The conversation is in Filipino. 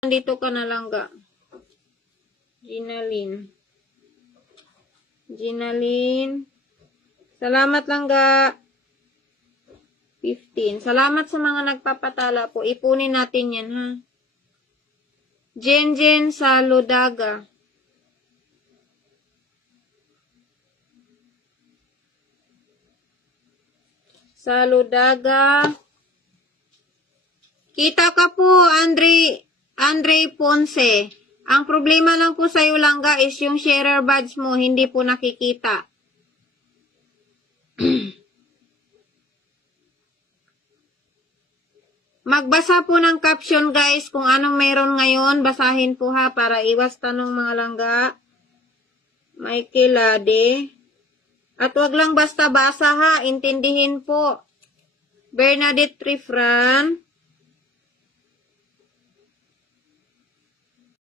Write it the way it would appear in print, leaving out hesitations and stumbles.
Nandito ka na lang ga. Ginaline. Salamat lang ga. 15. Salamat sa mga nagpapatala po. Ipunin natin yan ha. Jenjen Saludaga. Saludaga. Kita ka po, Andre Ponce. Ang problema lang po sa'yo lang guys, yung sharer badge mo, hindi po nakikita. Magbasa po ng caption guys, kung anong meron ngayon, basahin po ha, para iwas tanong mga langga. Michael Lade. At wag lang basta basa ha, intindihin po. Bernadette Trifran.